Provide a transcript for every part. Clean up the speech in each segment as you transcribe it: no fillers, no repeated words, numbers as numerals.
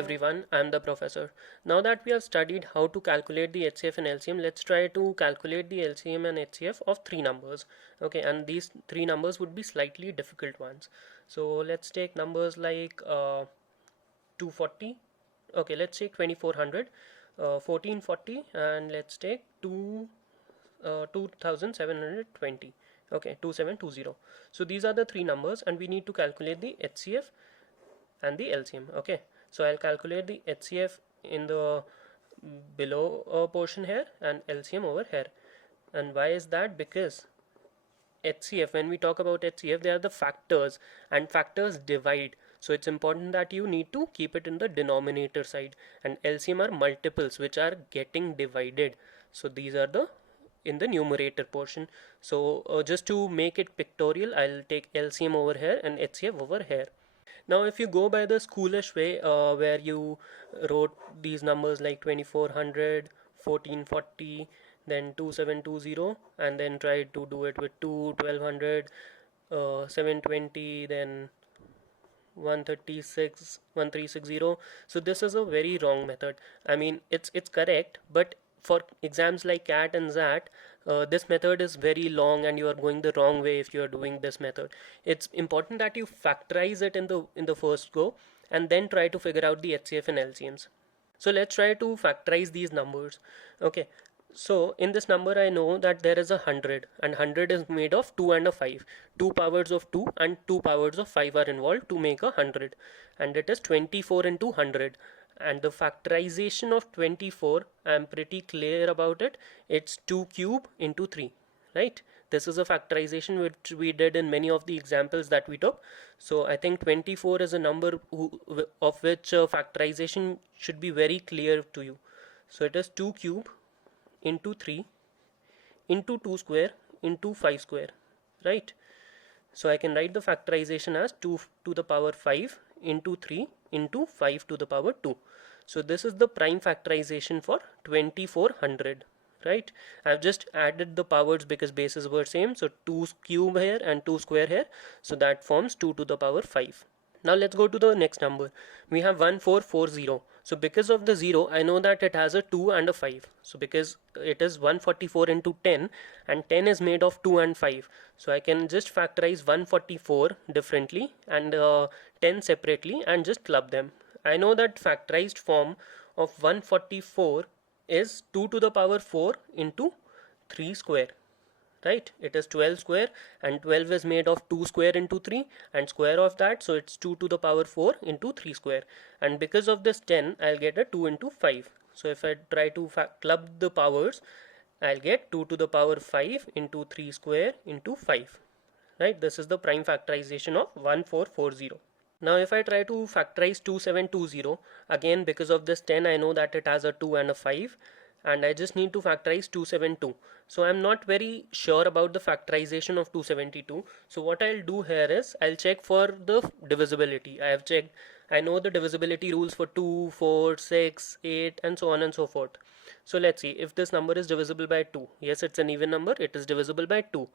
everyone, I'm the professor. Now that we have studied how to calculate the HCF and LCM, let's try to calculate the LCM and HCF of three numbers. Okay, and these three numbers would be slightly difficult ones. So let's take numbers like 240. Okay, let's take 2400, 1440, and let's take 2720. Okay, 2720. So these are the three numbers, and we need to calculate the HCF and the LCM. Okay, so I'll calculate the HCF in the below portion here and LCM over here. And why is that? Because HCF, when we talk about HCF, they are the factors, and factors divide. So it's important that you need to keep it in the denominator side, and LCM are multiples which are getting divided. So these are the in the numerator portion. So just to make it pictorial, I'll take LCM over here and HCF over here. Now, if you go by the schoolish way, where you wrote these numbers like 2400, 1440, then 2720, and then tried to do it with 1200, 720, then 136, 1360. So this is a very wrong method. I mean, it's correct, but for exams like CAT and XAT, this method is very long and you are going the wrong way if you are doing this method. It's important that you factorize it in the first go and then try to figure out the HCF and LCMs. So let's try to factorize these numbers. Okay, so in this number I know that there is 100, and 100 is made of 2 and a 5. 2 powers of 2 and 2 powers of 5 are involved to make 100, and it is 24 into 100. And the factorization of 24, I'm pretty clear about it. It's 2 cube into 3, right? This is a factorization which we did in many of the examples that we took. So I think 24 is a number of which factorization should be very clear to you. So it is 2 cube into 3 into 2 square into 5 square, right? So I can write the factorization as 2 to the power 5 into 3 into 5 to the power 2. So this is the prime factorization for 2400, right? I've just added the powers because bases were same. So 2 cube here and 2 square here. So that forms 2 to the power 5. Now let's go to the next number. We have 1440. So because of the 0, I know that it has a 2 and a 5. So because it is 144 into 10, and 10 is made of 2 and 5. So I can just factorize 144 differently and 10 separately and just club them. I know that factorized form of 144 is 2 to the power 4 into 3 square. Right, it is 12 square, and 12 is made of 2 square into 3 and square of that, so it's 2 to the power 4 into 3 square. And because of this 10, I'll get a 2 into 5. So if I try to club the powers, I'll get 2 to the power 5 into 3 square into 5. Right, this is the prime factorization of 1440. Now if I try to factorize 2720, again because of this 10, I know that it has a 2 and a 5, and I just need to factorize 272. So I'm not very sure about the factorization of 272. So what I'll do here is I'll check for the divisibility. I have checked, I know the divisibility rules for 2, 4, 6, 8 and so on and so forth. So let's see if this number is divisible by 2. Yes, it's an even number, it is divisible by 2.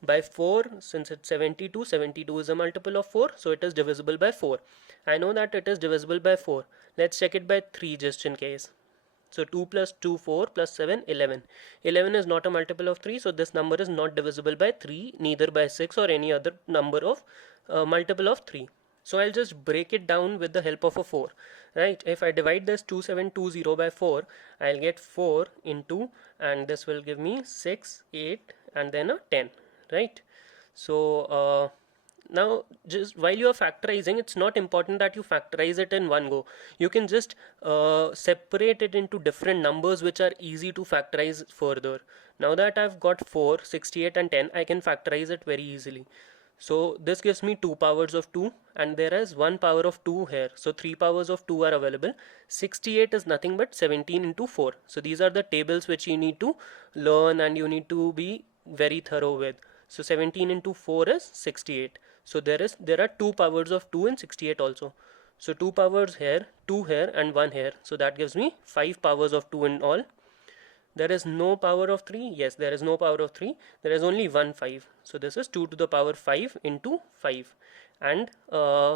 By 4, since it's 72, 72 is a multiple of 4, so it is divisible by 4. I know that it is divisible by 4. Let's check it by 3 just in case. So 2 plus 2, 4 plus 7, 11. 11 is not a multiple of 3, so this number is not divisible by 3, neither by 6 or any other number of multiple of 3. So I'll just break it down with the help of a 4, right? If I divide this 2720 by 4, I'll get 4 into, and this will give me 6, 8 and then a 10, right? So now just while you are factorizing, it's not important that you factorize it in one go. You can just separate it into different numbers which are easy to factorize further. Now that I've got 4, 68 and 10, I can factorize it very easily. So this gives me 2 powers of 2, and there is 1 power of 2 here. So 3 powers of 2 are available. 68 is nothing but 17 into 4. So these are the tables which you need to learn and you need to be very thorough with. So 17 into 4 is 68. So there are 2 powers of 2 in 68 also. So 2 powers here, 2 here and 1 here. So that gives me 5 powers of 2 in all. There is no power of 3. Yes, there is no power of 3. There is only 1 5. So this is 2 to the power 5 into 5. And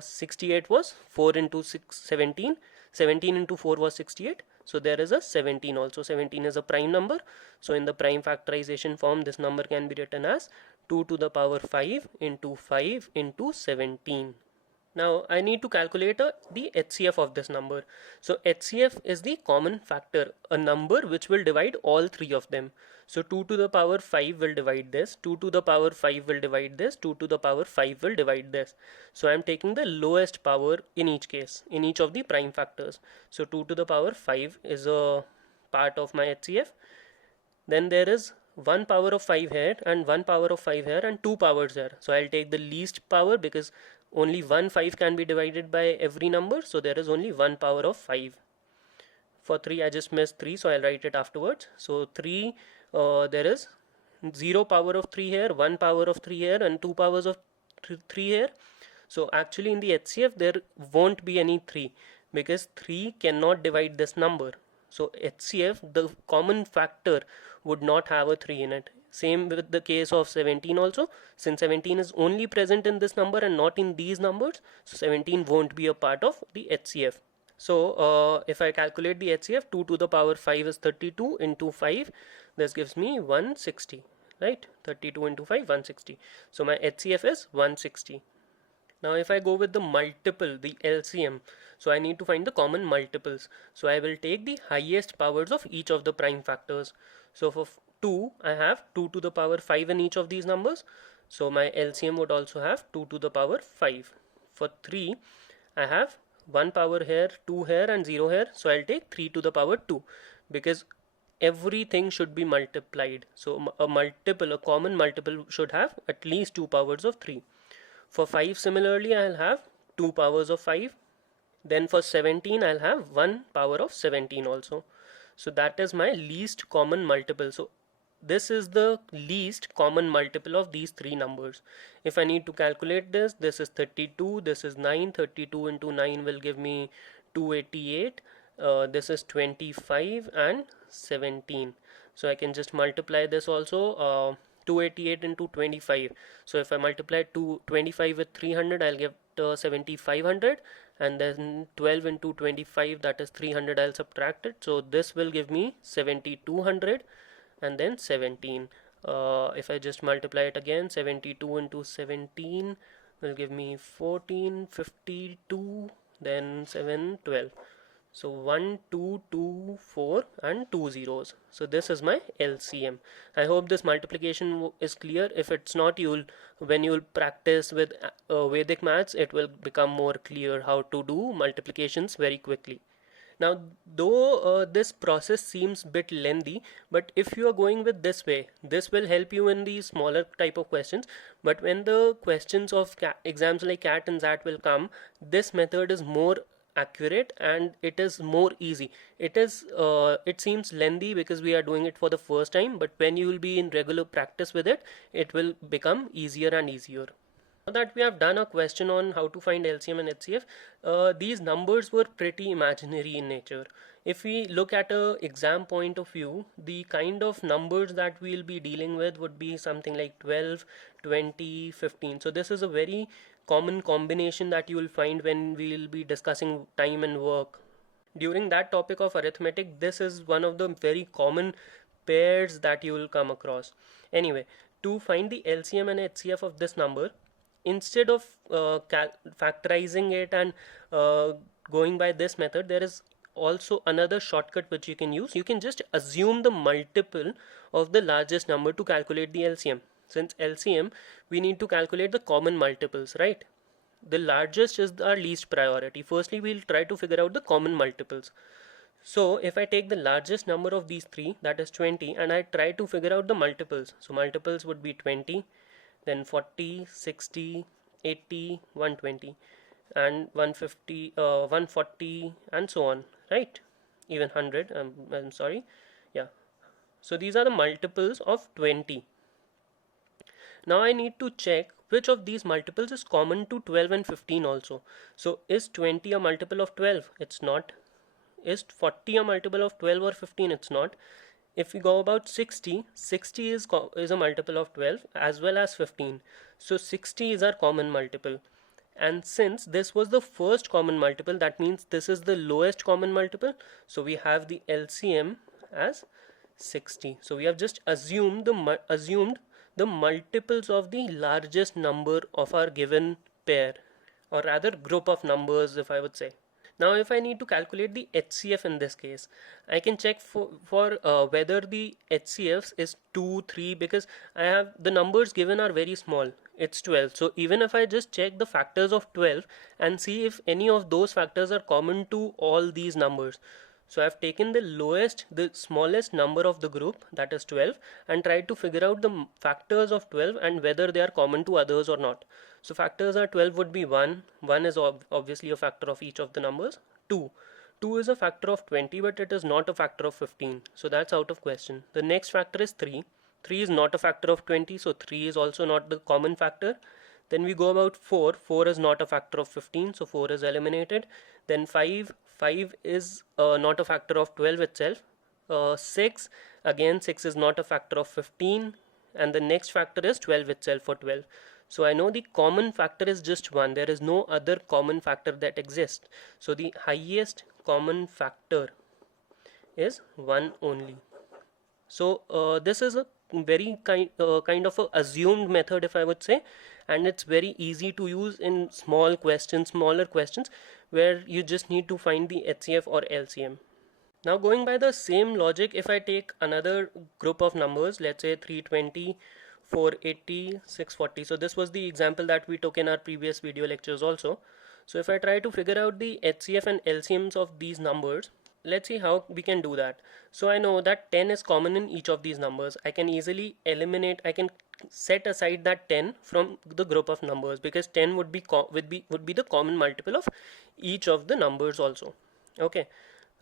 68 was 4 into 6, 17. 17 into 4 was 68. So there is a 17 also. 17 is a prime number. So in the prime factorization form, this number can be written as 2 to the power 5 into 17. Now I need to calculate the HCF of this number. So HCF is the common factor, a number which will divide all three of them. So 2 to the power 5 will divide this, 2 to the power 5 will divide this, 2 to the power 5 will divide this. So I am taking the lowest power in each case, in each of the prime factors. So 2 to the power 5 is a part of my HCF. Then there is 1 power of 5 here and 1 power of 5 here and 2 powers here. So I'll take the least power because only one 5 can be divided by every number. So there is only 1 power of 5. For 3 I just missed 3, so I'll write it afterwards. So 3, there is 0 power of 3 here, 1 power of 3 here and 2 powers of 3 here. So actually in the HCF there won't be any 3 because 3 cannot divide this number. So HCF, the common factor, would not have a 3 in it. Same with the case of 17 also. Since 17 is only present in this number and not in these numbers, so 17 won't be a part of the HCF. So if I calculate the HCF, 2 to the power 5 is 32 into 5. This gives me 160, right? 32 into 5, 160. So my HCF is 160. Now if I go with the multiple, the LCM, so I need to find the common multiples. So I will take the highest powers of each of the prime factors. So for 2, I have 2 to the power 5 in each of these numbers. So my LCM would also have 2 to the power 5. For 3, I have 1 power here, 2 here and 0 here. So I'll take 3 to the power 2 because everything should be multiplied. So a common multiple should have at least 2 powers of 3. For 5 similarly I'll have 2 powers of 5. Then for 17 I'll have 1 power of 17 also. So that is my least common multiple. So this is the least common multiple of these three numbers. If I need to calculate this, this is 32, this is 9, 32 into 9 will give me 288, this is 25 and 17. So I can just multiply this also, 288 into 25. So if I multiply 25 with 300, I'll get 7500, and then 12 into 25, that is 300, I'll subtract it. So this will give me 7200 and then 17. If I just multiply it again, 72 into 17 will give me 1452, then 7, 12. So 1, 2, 2, 4 and 2 zeros. So this is my LCM. I hope this multiplication is clear. If it's not, when you'll practice with Vedic maths, it will become more clear how to do multiplications very quickly. Now, though this process seems a bit lengthy, but if you are going with this way, this will help you in the smaller type of questions. But when the questions of exams like CAT and XAT will come, this method is more accurate and it is more easy. It seems lengthy because we are doing it for the first time, but when you will be in regular practice with it, it will become easier and easier. Now that we have done a question on how to find LCM and HCF, these numbers were pretty imaginary in nature. If we look at a exam point of view, the kind of numbers that we'll be dealing with would be something like 12, 20, 15. So this is a very common combination that you will find when we'll be discussing time and work. During that topic of arithmetic, this is one of the very common pairs that you will come across. Anyway, to find the LCM and HCF of this number, instead of factorizing it and going by this method, there is also another shortcut which you can use. You can just assume the multiple of the largest number to calculate the LCM. Since LCM, we need to calculate the common multiples, right? The largest is our least priority. Firstly, we'll try to figure out the common multiples. So if I take the largest number of these three, that is 20, and I try to figure out the multiples. So multiples would be 20, then 40, 60, 80, 120 and 150, 140 and so on, right? Even 100, I'm sorry. Yeah. So these are the multiples of 20. Now I need to check which of these multiples is common to 12 and 15 also. So is 20 a multiple of 12? It's not. Is 40 a multiple of 12 or 15? It's not. If we go about 60, 60 is a multiple of 12 as well as 15. So 60 is our common multiple. And since this was the first common multiple, that means this is the lowest common multiple. So we have the LCM as 60. So we have just assumed the multiples of the largest number of our given pair, or rather group of numbers, if I would say. Now if I need to calculate the HCF in this case, I can check for whether the HCFs is 2, 3, because I have the numbers given are very small. It's 12. So even if I just check the factors of 12 and see if any of those factors are common to all these numbers. So I've taken the smallest number of the group, that is 12, and tried to figure out the factors of 12 and whether they are common to others or not. So factors are 12 would be 1. 1 is obviously a factor of each of the numbers. 2. 2 is a factor of 20, but it is not a factor of 15. So that's out of question. The next factor is 3. 3 is not a factor of 20, so 3 is also not the common factor. Then we go about 4. 4 is not a factor of 15, so 4 is eliminated. Then 5. 5 is not a factor of 12 itself. 6, again 6 is not a factor of 15, and the next factor is 12 itself for 12. So I know the common factor is just 1. There is no other common factor that exists. So the highest common factor is 1 only. So this is a very kind of a assumed method, if I would say, and it's very easy to use in smaller questions where you just need to find the HCF or LCM. Now going by the same logic, if I take another group of numbers, let's say 320, 480, 640. So this was the example that we took in our previous video lectures also. So if I try to figure out the HCF and LCMs of these numbers, let's see how we can do that. So I know that 10 is common in each of these numbers. I can easily I can set aside that 10 from the group of numbers, because 10 would be the common multiple of each of the numbers also. Okay.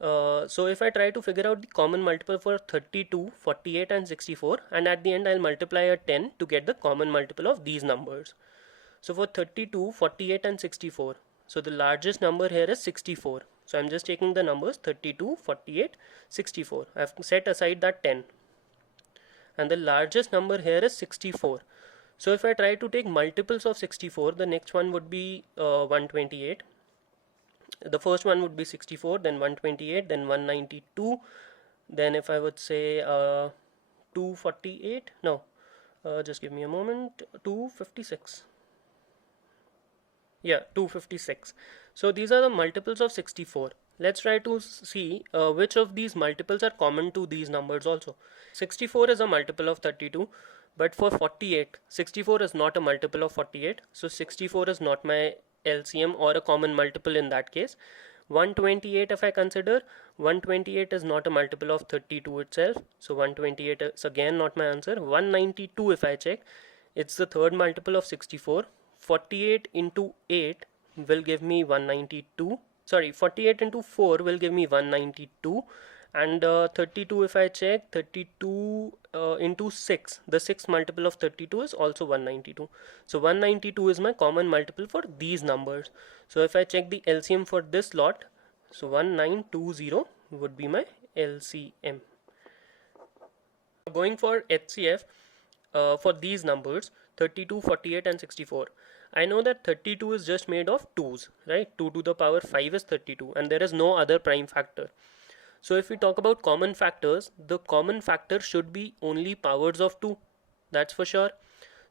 So if I try to figure out the common multiple for 32, 48 and 64, and at the end I'll multiply a 10 to get the common multiple of these numbers. So for 32, 48 and 64, so the largest number here is 64. So I'm just taking the numbers 32, 48, 64. I've set aside that 10. And the largest number here is 64. So if I try to take multiples of 64, the next one would be 128. The first one would be 64, then 128, then 192, then if I would say 248, no, just give me a moment, 256. Yeah, 256. So these are the multiples of 64. Let's try to see which of these multiples are common to these numbers also. 64 is a multiple of 32, but for 48, 64 is not a multiple of 48. So 64 is not my LCM or a common multiple in that case. 128, if I consider, 128 is not a multiple of 32 itself. So 128 is again not my answer. 192, if I check, it's the third multiple of 64. 48 into 8 will give me 192. Sorry, 48 into 4 will give me 192. And 32, if I check, 32 into 6, the 6th multiple of 32 is also 192. So 192 is my common multiple for these numbers. So if I check the LCM for this lot, so 1920 would be my LCM. Going for HCF for these numbers 32, 48 and 64. I know that 32 is just made of 2's, right? 2 to the power 5 is 32, and there is no other prime factor. So if we talk about common factors, the common factor should be only powers of 2. That's for sure.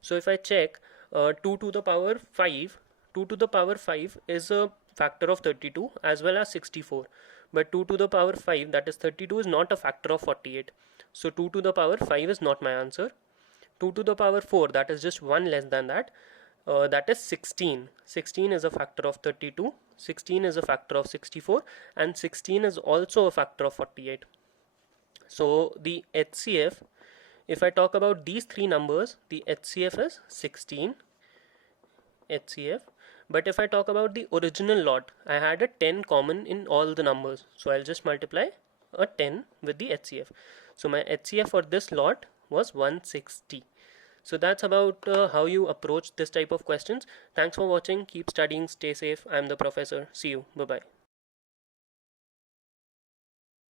So if I check 2 to the power 5, 2 to the power 5 is a factor of 32 as well as 64. But 2 to the power 5, that is 32, is not a factor of 48. So 2 to the power 5 is not my answer. 2 to the power 4, that is just 1 less than that. That is 16. 16 is a factor of 32. 16 is a factor of 64, and 16 is also a factor of 48. So the HCF, if I talk about these three numbers, the HCF is 16 HCF. But if I talk about the original lot, I had a 10 common in all the numbers, so I'll just multiply a 10 with the HCF. So my HCF for this lot was 160. So that's about how you approach this type of questions. Thanks for watching. Keep studying. Stay safe. I'm the professor. See you. Bye-bye.